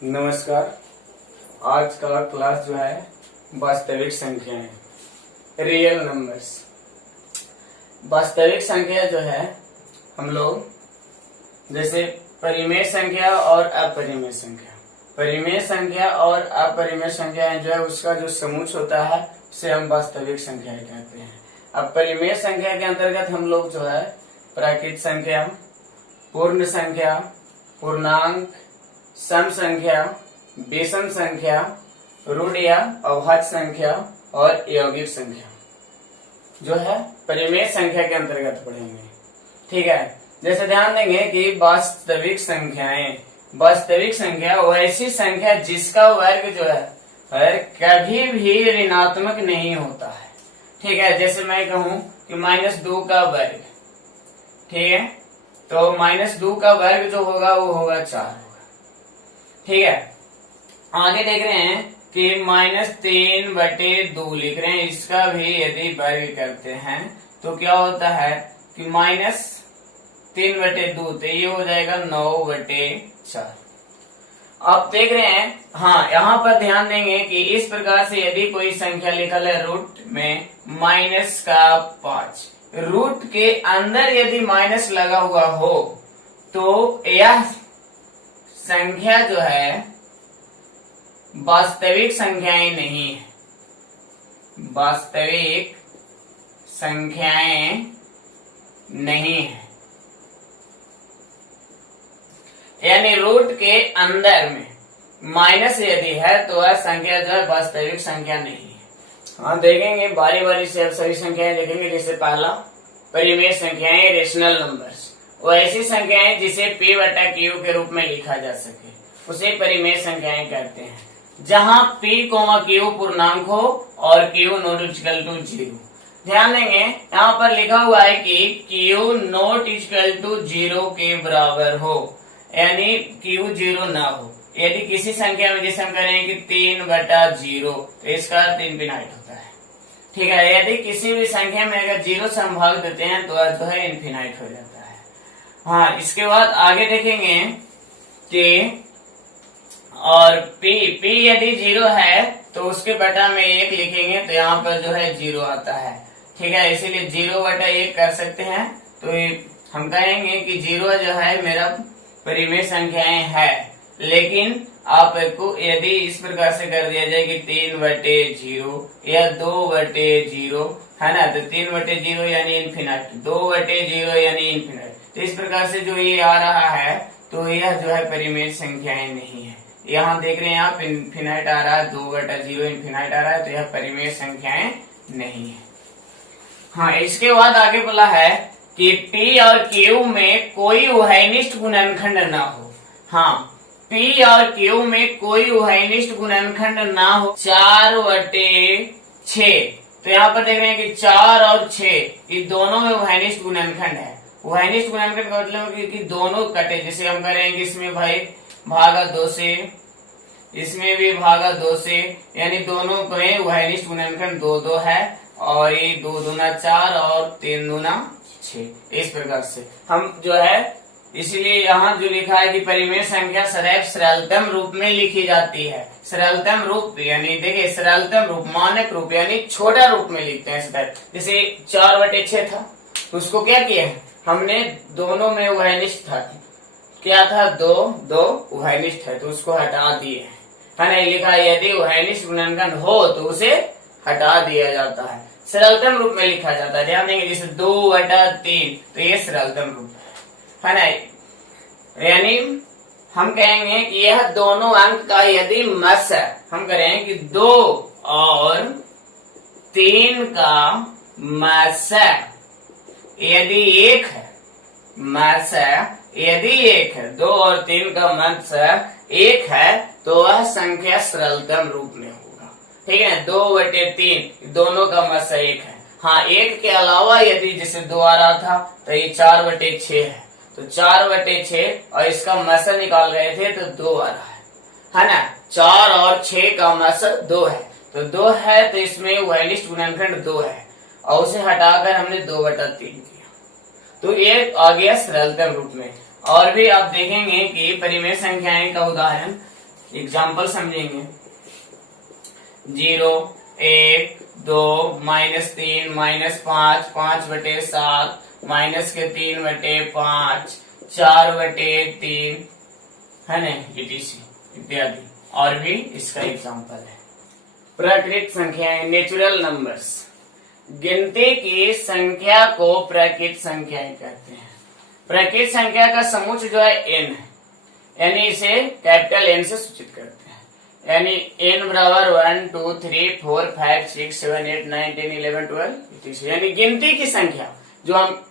नमस्कार। आज का क्लास जो है वास्तविक संख्याएं, रियल नंबर्स। वास्तविक संख्या जो है हम लोग जैसे परिमेय संख्या और अपरिमेय संख्या, परिमेय संख्या और अपरिमेय संख्याएं जो है उसका जो समूह होता है उसे हम वास्तविक संख्याएं कहते हैं। अब परिमेय संख्या के अंतर्गत हम लोग जो है प्राकृत संख्या, पूर्ण संख्या, पूर्णांक, सम संख्या, विषम संख्या, ऋण या अभाज्य संख्या और यौगिक संख्या जो है परिमेय संख्या के अंतर्गत पढ़ेंगे। ठीक है, जैसे ध्यान देंगे कि वास्तविक संख्याएं, वास्तविक संख्या वैसी संख्या जिसका वर्ग जो है कभी भी ऋणात्मक नहीं होता है। ठीक है, जैसे मैं कहूं कि -2 का वर्ग, ठीक है, तो -2 का वर्ग जो होगा वो होगा 4। ठीक है, आगे देख रहे हैं कि -3/2 लिख रहे हैं, इसका भी यदि वर्ग करते हैं तो क्या होता है कि -3/2 तो ये हो जाएगा 9/4। आप देख रहे हैं, हाँ, यहाँ पर ध्यान देंगे कि इस प्रकार से यदि कोई संख्या लिखल है रूट में -5, रूट के अंदर यदि माइनस लगा हुआ हो तो यह संख्या जो है वास्तविक संख्याएं नहीं है, वास्तविक संख्याएं नहीं है। यानी रूट के अंदर में माइनस यदि है तो वह संख्या जो है वास्तविक संख्या नहीं है। हाँ, देखेंगे बारी बारी से अब सभी संख्याएं देखेंगे। जैसे पहला परिमेय संख्याएं, रेशनल नंबर्स, वो ऐसी संख्याएं जिसे P/Q के रूप में लिखा जा सके उसे परिमेय संख्याएं कहते हैं। जहां P, Q पूर्णांक हो और Q ≠ 0। ध्यान देंगे यहाँ पर लिखा हुआ है कि Q ≠ 0 के बराबर हो, यानी Q 0 ना हो। यदि किसी संख्या में जैसे हम करें कि 3/0 तो इसका अर्थ इनफिनाइट होता है। ठीक है, यदि किसी भी संख्या में अगर 0 से हम भाग देते हैं तो अर्थ है इनफिनाइट हो जाता है। हाँ, इसके बाद आगे देखेंगे कि और P यदि 0 है तो उसके बटा में 1 लिखेंगे तो यहाँ पर जो है 0 आता है। ठीक है, इसीलिए 0/1 कर सकते हैं। तो हम कहेंगे कि 0 जो है मेरा परिमेय संख्याएं है। लेकिन आपको यदि इस प्रकार से कर दिया जाए कि 3/0 या 2/0 है ना, तो 3/0 यानी इनफिनाइट, 2/0 यानी इनफिनाइट। तो इस प्रकार से जो ये आ रहा है तो यह जो है परिमेय संख्याएं नहीं है। यहाँ देख रहे हैं आप इनफिनाइट आ रहा है, 2/0 इनफिनाइट आ रहा है, तो यह परिमेय संख्याएं नहीं है। हाँ, इसके बाद आगे बोला है कि P और Q में कोई उभयनिष्ठ गुणनखंड ना हो। हाँ, P और Q में कोई उभयनिष्ठ गुणनखंड ना हो 4/6। तो यहाँ पर देख रहे हैं कि 4 और 6 ये दोनों में उभयनिष्ठ गुणनखंड है। उभयनिष्ठ गुणनखंड का मतलब कि दोनों कटे, जैसे हम करेंगे इसमें भाई भागा 2 से, इसमें भी भागा 2 से, यानी दोनों में उभयनिष्ठ गुणनखंड 2 है और ये 2 दूना 4 और 3 दूना 6। इस प्रकार से हम जो है, इसलिए यहाँ जो लिखा है कि परिमेय संख्या सदैव सरलतम रूप में लिखी जाती है। सरलतम रूप यानी देखिए, सरलतम रूप, मानक रूप यानी छोटा रूप में लिखते हैं सदैव। जैसे 4/6 था, उसको क्या किया है हमने, दोनों में उभयनिष्ठ था, क्या था 2 उभयनिष्ठ है तो उसको हटा दिए है ना। लिखा यदि उभयनिष्ठ गुणनखंड हो तो उसे हटा दिया जाता है, सरलतम रूप में लिखा जाता है। ध्यान देंगे जैसे 2/3 तो ये सरलतम रूप है ना। यानी हम कहेंगे कि यह दोनों अंक का यदि मस है, हम करें कि 2 और 3 का मस यदि 1 है, मस यदि 1 है, 2 और 3 का मस 1 है तो वह संख्या सरलतम रूप में होगा। ठीक है, 2/3 दोनों का मस 1 है। हाँ, 1 के अलावा यदि जैसे 2 आ रहा था तो ये 4/6 है, तो 4/6 और इसका मस निकाल रहे थे तो 2 आ रहा है ना। 4 और 6 का मस 2 है, तो 2 है तो इसमें उभयनिष्ठ गुणनखंड 2 है और उसे हटाकर हमने 2/3 किया, तो ये आ गया सरलतम रूप में। और भी आप देखेंगे कि परिमेय संख्याएं का उदाहरण एग्जाम्पल समझेंगे। 0, 1, 2, -3, -5, 5/7, -3/5, 4/3, है ना, इत्यादि और भी इसका एग्जाम्पल है। प्राकृत संख्याएं, नेचुरल नंबर्स। गिनती की संख्या को प्राकृत संख्याएं कहते हैं। प्राकृत संख्या का समूह जो है n है, यानी इसे कैपिटल N से सूचित करते हैं। यानी n बराबर 1, 2, 3, 4, 5, 6, 7, 8, 9, 10, 11, 12, यानी गिनती की संख्या, जो हम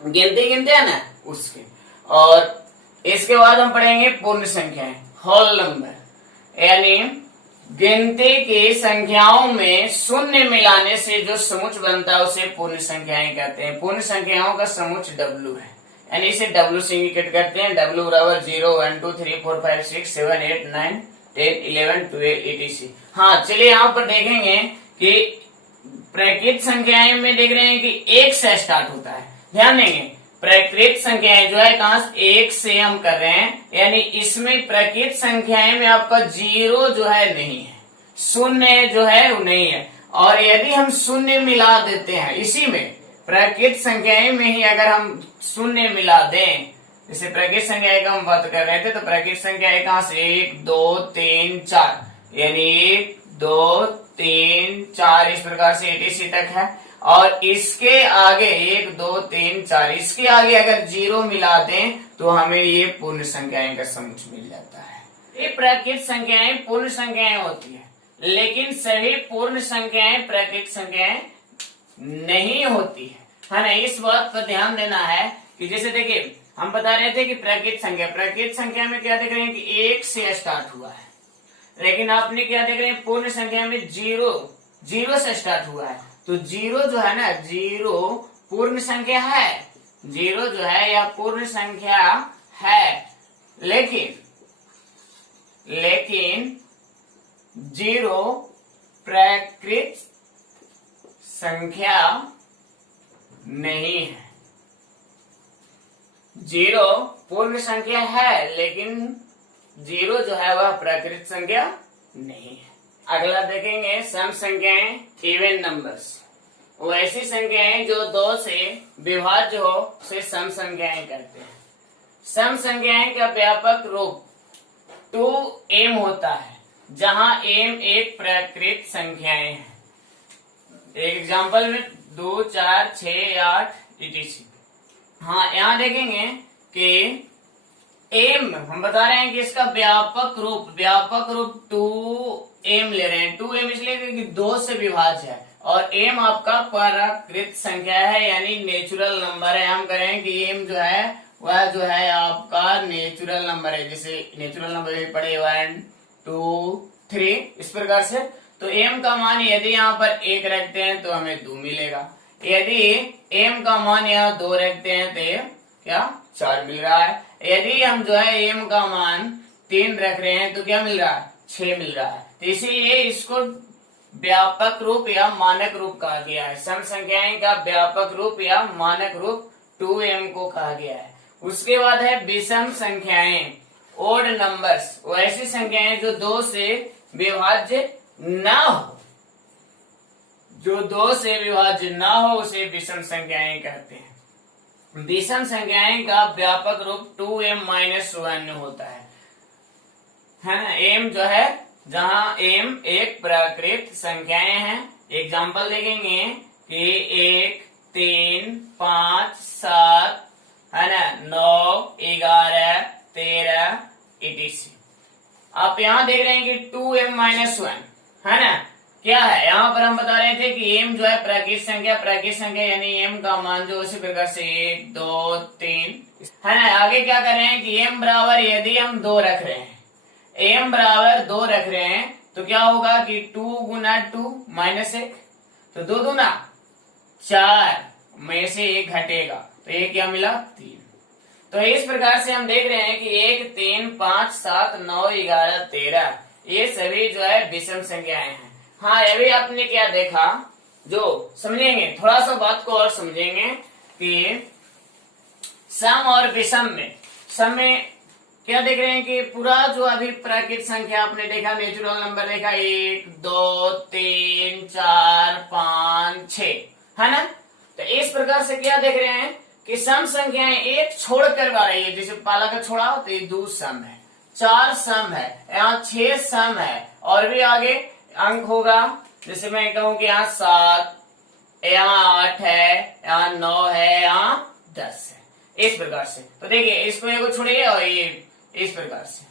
गिनते हैं ना, उसके। और इसके बाद हम पढ़ेंगे पूर्ण संख्याएं, होल नंबर। यानी गिनती की संख्याओं में शून्य मिलाने से जो समुच बनता है उसे पूर्ण संख्याएं कहते हैं। पूर्ण संख्याओं का समुच W है, यानी इसे W से इंडिकेट करते हैं। W बराबर 0, 1, 2, 3, 4, 5, 6, 7, 8, 9, 10, 11, 12, etc। हाँ, चलिए यहाँ पर देखेंगे कि प्राकृत संख्याएं में देख रहे हैं कि 1 से स्टार्ट होता है। ध्यान देंगे, प्राकृत संख्याएं जो है कहां से, 1 से हम कर रहे हैं, यानी इसमें प्राकृत संख्याएं में आपका 0 जो है नहीं है, शून्य जो है वो नहीं है। और यदि हम शून्य मिला देते हैं, इसी में प्राकृत संख्याएं में ही अगर हम शून्य मिला दें, जैसे प्राकृत संख्याएं का हम बात कर रहे थे, तो प्राकृत संख्याएं कहां से, 1, 2, 3, 4, यानी 1, 2, 3, 4 इस प्रकार से etc तक है। और इसके आगे 1, 2, 3, 4 इसके आगे अगर 0 मिला दें तो हमें ये पूर्ण संख्याएं का समुच मिल जाता है। ये प्राकृत संख्याएं पूर्ण संख्याएं होती है, लेकिन सभी पूर्ण संख्याएं प्राकृत संख्याएं नहीं होती है ना। इस बात पर ध्यान देना है कि जैसे देखिए, हम बता रहे थे कि प्राकृत संख्या में क्या देख रहे हैं कि 1 से स्टार्ट हुआ है, लेकिन आपने क्या देख रहे हैं, पूर्ण संख्या में 0 से स्टार्ट हुआ है। तो 0 जो है ना, 0 पूर्ण संख्या है, 0 जो है यह पूर्ण संख्या है, लेकिन 0 प्राकृत संख्या नहीं है। 0 पूर्ण संख्या है, लेकिन 0 जो है वह प्राकृत संख्या नहीं है। अगला देखेंगे सम संख्याएं, इवन नंबर्स। वो ऐसी संख्याएं जो 2 से विभाज्य हो उसे सम संख्याएं कहते हैं। सम संख्याएं का व्यापक रूप 2m होता है, जहां m एक प्राकृत संख्याएं हैं। एक एग्जांपल में 2, 4, 6, 8 etc। हाँ, यहाँ देखेंगे कि m हम बता रहे हैं कि इसका व्यापक रूप 2m ले रहे हैं। 2m इसलिए कि 2 से विभाज्य है, और m आपका प्राकृत संख्या है, यानी नेचुरल नंबर है। हम करें कि m जो है वह जो है आपका नेचुरल नंबर है। जैसे नेचुरल नंबर पढ़े 1, 2, 3 इस प्रकार से। तो m का मान यदि यहाँ पर 1 रखते हैं तो हमें 2 मिलेगा। यदि m का मान यहाँ 2 रखते हैं तो क्या 4 मिल रहा है। यदि हम जो है m का मान 3 रख रहे हैं तो क्या मिल रहा है, 6 मिल रहा है। तो इसीलिए इसको व्यापक रूप या मानक रूप कहा गया है। सम संख्याएं का व्यापक रूप या मानक रूप 2m को कहा गया है। उसके बाद है विषम संख्याएं, ओड नंबर्स। वो ऐसी संख्याएं जो 2 से विभाज्य ना हो, जो 2 से विभाज्य ना हो उसे विषम संख्याएं कहते हैं। विषम संख्याएं का व्यापक रूप 2m-1 होता है ना। m जो है, जहां m एक प्राकृत संख्याएं हैं। एग्जाम्पल देखेंगे कि 1, 3, 5, 7 है ना, 9, 11, 13 etc। आप यहाँ देख रहे हैं कि 2m-1 है ना। क्या है, यहाँ पर हम बता रहे थे कि m जो है प्राकृत संख्या यानी m का मान जो उसी प्रकार से 1, 2, 3 है ना। आगे क्या कर रहे हैं कि m बराबर यदि हम 2 रख रहे हैं, m बराबर 2 रख रहे हैं तो क्या होगा कि 2 गुना 2 -1, तो 2 दूना 4 में से 1 घटेगा तो ये क्या मिला 3। तो इस प्रकार से हम देख रहे हैं कि 1, 3, 5, 7, 9, 11, 13 ये सभी जो है विषम संख्याएं हैं। हाँ, ये भी आपने क्या देखा, जो समझेंगे, थोड़ा सा बात को और समझेंगे कि सम और विषम में क्या देख रहे हैं कि पूरा जो अभी प्राकृत संख्या आपने देखा, नेचुरल नंबर देखा 1 2 3 4 5 6, है ना। तो इस प्रकार से क्या देख रहे हैं कि सम संख्याएं एक छोड़ कर आ रही है, जैसे पहला का छोड़ा तो ये 2 सम है, 4 सम है, यहाँ 6 सम है, और भी आगे अंक होगा, जैसे मैं कहूं कि यहाँ 7, यहाँ 8 है, यहाँ 9 है, यहाँ 10 है, इस प्रकार से। तो देखिए इसको एक छोड़िए और ये इस प्रकार से,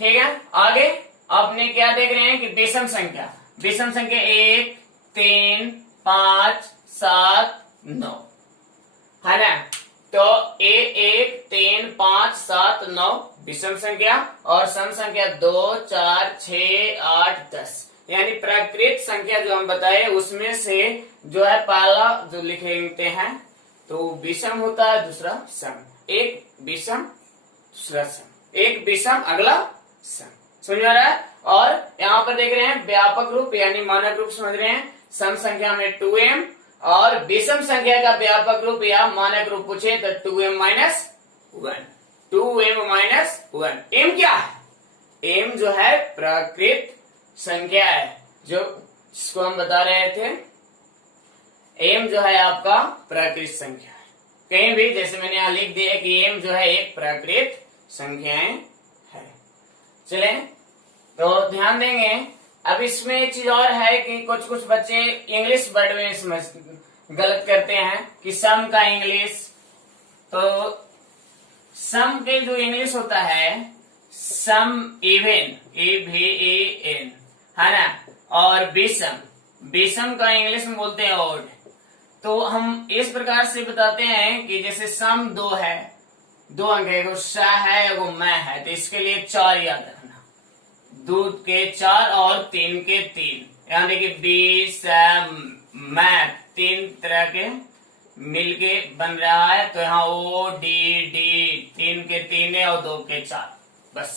ठीक है। आगे आपने क्या देख रहे हैं कि विषम संख्या, विषम संख्या 1 3 5 7 9, है ना। तो 1 3 5 7 9 विषम संख्या, और सम संख्या 2 4 6 8 10, यानी प्राकृत संख्या जो हम बताए उसमें से जो है पहला जो लिखते हैं तो विषम होता है, दूसरा सम, एक विषम दूसरा सम, एक विषम अगला सम, समझ में आ रहा है। और यहाँ पर देख रहे हैं व्यापक रूप यानी मानक रूप समझ रहे हैं, सम संख्या में 2m, और विषम संख्या का व्यापक रूप या मानक रूप पूछे तो 2m minus 1, 2m minus 1। m क्या है? m जो है प्राकृत संख्या है, जो जिसको हम बता रहे थे, m जो है आपका प्राकृत संख्या है। कहीं भी जैसे मैंने यहाँ लिख दिया कि m जो है एक प्राकृत संख्याएं है। चले तो ध्यान देंगे। अब इसमें एक चीज और है कि कुछ कुछ बच्चे इंग्लिश वर्ड में समझ गलत करते हैं कि सम का इंग्लिश, तो सम के जो इंग्लिश होता है सम इवन, EVEN, है ना, और विषम, विषम का इंग्लिश में बोलते हैं ऑड। तो हम इस प्रकार से बताते हैं कि जैसे सम 2 है, 2 अंक है, एगो स है एगो मैं है, तो इसके लिए 4 याद रखना, 2 के 4 और 3 के 3, यहाँ देखिए बी सम मैं 3 तरह के मिलके बन रहा है, तो यहाँ O D D 3 के 3 है और 2 के 4, बस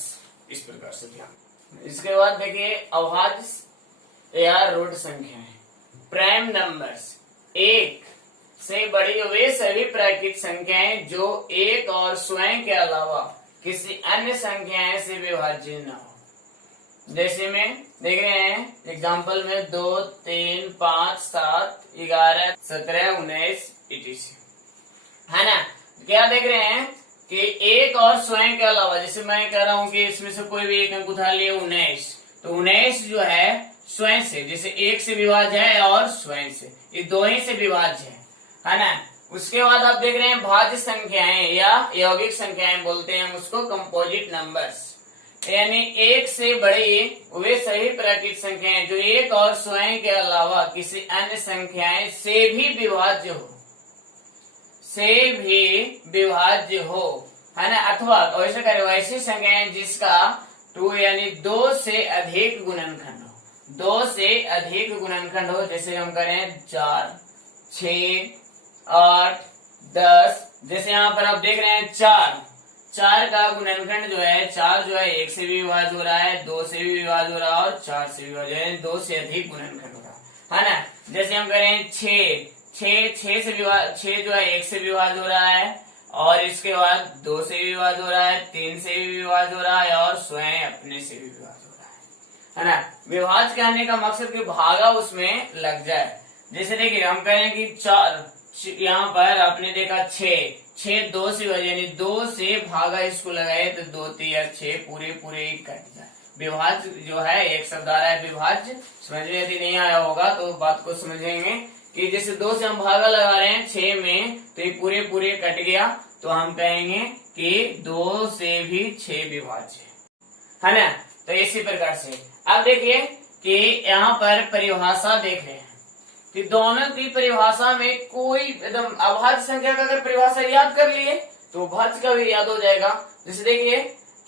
इस प्रकार से ध्यान। इसके बाद देखिए अभाज्य या रूट संख्याएं, प्राइम नंबर्स, 1 से बड़ी वे सभी प्राकृत संख्याएं जो एक और स्वयं के अलावा किसी अन्य संख्याएं से विभाज्य न हो। जैसे में देख रहे हैं एग्जाम्पल में 2 3 5 7 11 17 19 etc, है ना। क्या देख रहे हैं कि एक और स्वयं के अलावा, जैसे मैं कह रहा हूं कि इसमें से कोई भी एक अंक उठा लिए 19, तो 19 जो है स्वयं से, जैसे एक से विभाज्य है और स्वयं से, ये दो ही से विभाज्य है ना। उसके बाद आप देख रहे हैं भाज्य संख्याएं या यौगिक संख्याएं बोलते हैं हम उसको, कंपोजिट नंबर्स, यानी एक से बड़ी वे सही प्राकृत संख्याएं जो एक और स्वयं के अलावा किसी अन्य संख्याएं से भी विभाज्य हो, से भी विभाज्य हो, है ना। अथवा वैसे करें वैसी संख्याएं जिसका 2 यानी 2 से अधिक गुणनखंड हो, 2 से अधिक गुणनखंड हो, जैसे हम करें 4 6 8 10, जैसे यहाँ पर आप देख रहे हैं 4 का गुणनखंड जो है 4 जो है 1 से भी विभाज्य हो रहा है, 2 से भी विभाज्य हो रहा है और 4 से भी विभाज्य, यानी 2 से अधिक गुणनखंड हो रहा है ना। जैसे हम करें 6 से विभाज्य, 6 जो है 1 से विभाज्य हो रहा है, और इसके बाद 2 से भी विभाज्य हो रहा है, 3 से भी विभाज्य हो रहा है और स्वयं अपने से भी विभाज्य हो रहा है ना। विभाज्य कहने का मकसद कि भागा उसमें लग जाए। जैसे देखिए हम कहें कि 4, यहाँ पर आपने देखा 6 2 से विभाज्य, यानी 2 से भागा इसको लगाए तो 2 3 6 पूरे कट जाए। विभाज्य जो है एक शब्द आ रहा है विभाज्य, समझ में यदि नहीं आया होगा तो बात को समझेंगे कि जैसे 2 से हम भागा लगा रहे हैं 6 में, तो ये पूरे कट गया, तो हम कहेंगे कि 2 से भी 6 विभाज्य है ना। तो इसी प्रकार से अब देखिए कि यहाँ पर परिभाषा देख रहे हैं कि दोनों की परिभाषा में कोई एकदम अभाज्य संख्या का अगर परिभाषा याद कर लिए तो भाज्य का भी याद हो जाएगा। जैसे देखिए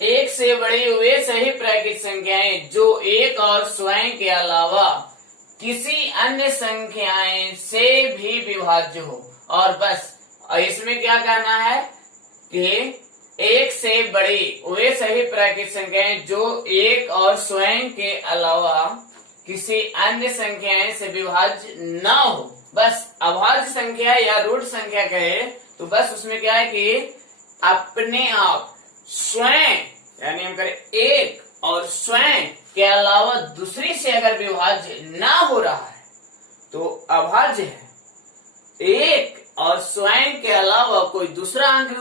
एक से बड़ी वे सही प्राकृत संख्याएं जो एक और स्वयं के अलावा किसी अन्य संख्याएं से भी विभाज्य हो, और बस इसमें क्या कहना है कि एक से बड़ी वे सही प्राकृत संख्याएं जो एक और स्वयं के अलावा किसी अन्य संख्याएं से विभाज्य न हो। बस अभाज्य संख्या या रूट संख्या कहे तो बस उसमें क्या है कि अपने आप स्वयं यानी हम करें एक और स्वयं के अलावा दूसरी से अगर विभाज्य ना हो रहा है तो अभाज्य है। एक और स्वयं के अलावा कोई दूसरा अंक भी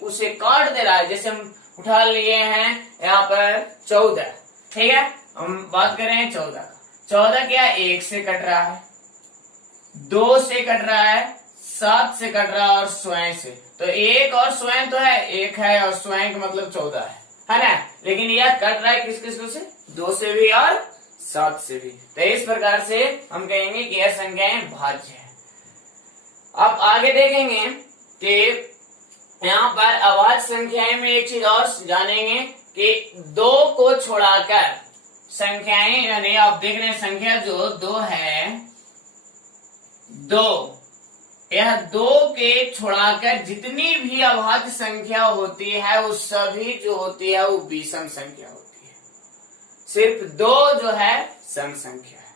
उसे काट दे रहा है। जैसे हम उठा लिए हैं यहाँ पर 14, ठीक है, हम बात कर रहे हैं 14 का। 14 क्या एक से कट रहा है, 2 से कट रहा है, 7 से कट रहा है और स्वयं से। तो एक और स्वयं तो है, एक है और स्वयं का मतलब 14 है ना। लेकिन यह कट रहा है किस किस से, 2 से भी और 7 से भी। तो इस प्रकार से हम कहेंगे कि यह संख्याएं भाज्य है। अब आगे देखेंगे कि यहाँ पर अभाज्य संख्याएं में एक चीज और जानेंगे कि 2 को छोड़ाकर संख्याएं, यानी आप देख रहे हैं संख्या जो 2 है, 2, यह 2 के छोड़ाकर जितनी भी अभाज्य संख्या होती है वो सभी जो होती है वो विषम संख्या होती है। सिर्फ 2 जो है सम संख्या है।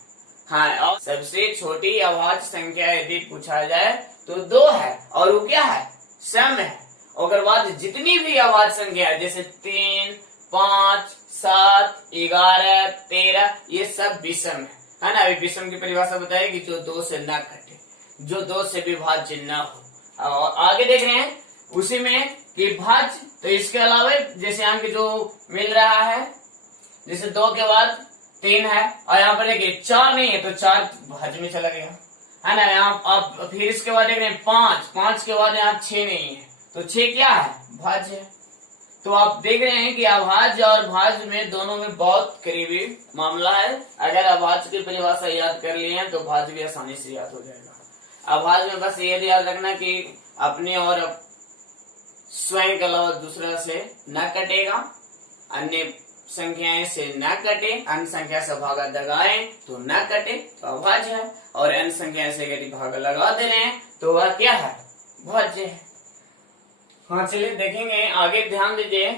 हाँ, और सबसे छोटी अभाज्य संख्या यदि पूछा जाए तो 2 है और वो क्या है, सम है। अगर बाद जितनी भी अभाज्य संख्या है जैसे 3, 5, 7, 11, 13 ये सब विषम है ना। अभी विषम की परिभाषा बताएगी जो 2 से ना कटे, जो 2 से विभाज्य ना हो। और आगे देख रहे हैं उसी में कि भाज्य, तो इसके अलावा जैसे यहाँ के जो मिल रहा है, जैसे 2 के बाद 3 है और यहाँ पर देखिए 4 नहीं है तो 4 भाज्य में चला गया है ना। यहाँ अब फिर इसके बाद देख रहे हैं 5 के बाद यहाँ 6 नहीं है तो 6 क्या है, भाज्य है। तो आप देख रहे हैं कि अभाज्य और भाज्य में दोनों में बहुत करीबी मामला है। अगर अभाज्य की परिभाषा याद कर लिए हैं तो भाज्य भी आसानी से याद हो जाएगा। अभाज्य में बस ये ध्यान रखना कि अपने और स्वयं के अलावा दूसरा से न कटेगा, अन्य संख्याएं से न कटे, अन्य संख्या से भागा लगाएं तो न कटे तो अभाज्य है, और अन्य संख्या से यदि भागा लगा दे रहे हैं तो वह क्या है, भाज्य है। हाँ चलिए देखेंगे आगे, ध्यान दीजिए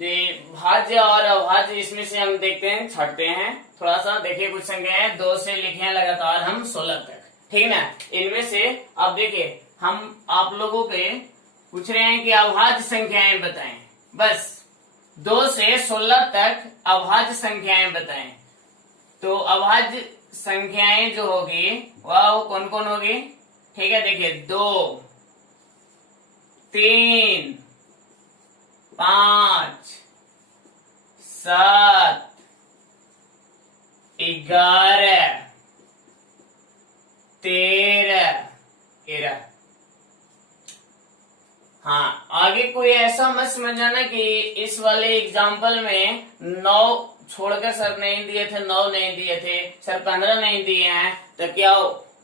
कि भाज्य और अभाज्य इसमें से हम देखते हैं, छाटते हैं थोड़ा सा। देखिए कुछ संख्याएं 2 से लिखे हैं लगातार हम 16 तक, ठीक ना। इनमें से अब देखिए हम आप लोगों के पूछ रहे हैं कि अभाज्य संख्याएं बताएं, बस 2 से 16 तक अभाज्य संख्याएं बताएं। तो अभाज्य संख्याएं जो होगी वह कौन कौन होगी, ठीक है। देखिए 2, 3, 5, 7, 11, 13। हाँ, आगे कोई ऐसा मत समझ जाना कि इस वाले एग्जाम्पल में 9 छोड़कर सर नहीं दिए थे, 9 नहीं दिए थे, सर 15 नहीं दिए हैं, तो क्या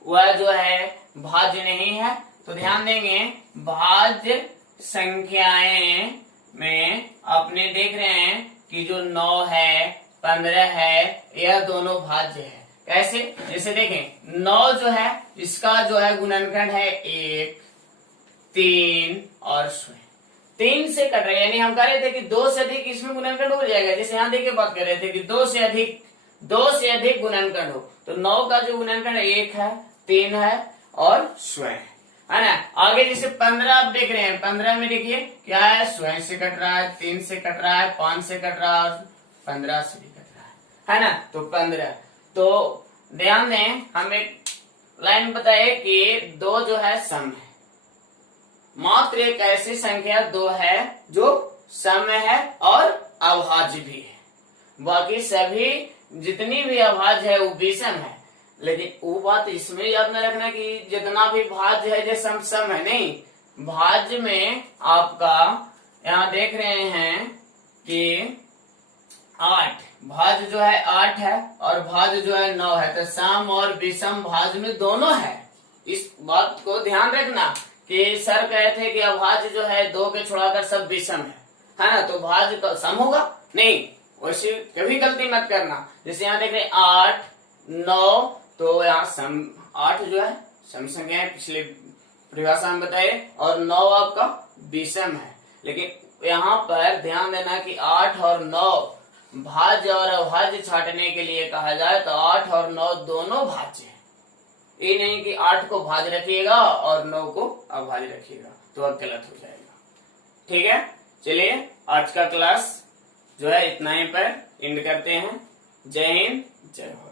वह जो है भाज्य नहीं है। तो ध्यान देंगे भाज्य संख्याएं में अपने देख रहे हैं कि जो 9 है, 15 है, यह दोनों भाज्य है। कैसे, जैसे देखें 9 जो है इसका जो है गुणनखंड है 1, 3 और स्वयं 3 से कट रहे, यानी हम कह रहे थे कि 2 से अधिक इसमें गुणनखंड हो जाएगा। जैसे यहाँ देखिए बात कर रहे थे कि 2 से अधिक गुणनखंड हो, तो 9 का जो गुणनखंड 1 है, 3 है और स्वयं है ना। आगे जैसे 15 आप देख रहे हैं, 15 में देखिए क्या है, स्वयं से कट रहा है, 3 से कट रहा है, 5 से कट रहा है और 15 से भी कट रहा है ना। तो 15, तो ध्यान दें हम एक लाइन बताए कि 2 जो है सम है, मात्र एक ऐसी संख्या 2 है जो सम है और अभाज्य भी है। बाकी सभी जितनी भी अभाज्य है वो विषम है। लेकिन वो बात इसमें याद न रखना कि जितना भी भाज्य है जो सम है, नहीं, भाज्य में आपका यहाँ देख रहे हैं कि 8 भाज्य जो है 8 है और भाज्य जो है 9 है, तो सम और विषम भाज्य में दोनों है। इस बात को ध्यान रखना कि सर कहे थे कि अभाज्य जो है 2 के छोड़ाकर सब विषम है ना, तो भाज्य का सम होगा नहीं, वैसे कभी गलती मत करना। जैसे यहाँ देख रहे 8, 9, तो यहाँ सम 8 जो है सम संख्या है, पिछले परिभाषा में बताए, और 9 आपका विषम है। लेकिन यहाँ पर ध्यान देना कि 8 और 9 भाज्य और अभाज्य छांटने के लिए कहा जाए तो 8 और 9 दोनों भाज्य है। ये नहीं कि 8 को भाज्य रखिएगा और 9 को अभाज्य रखिएगा, तो अब गलत हो जाएगा। ठीक है, चलिए आज का क्लास जो है इतना ही पर एंड करते हैं। जय हिंद, जय भारत।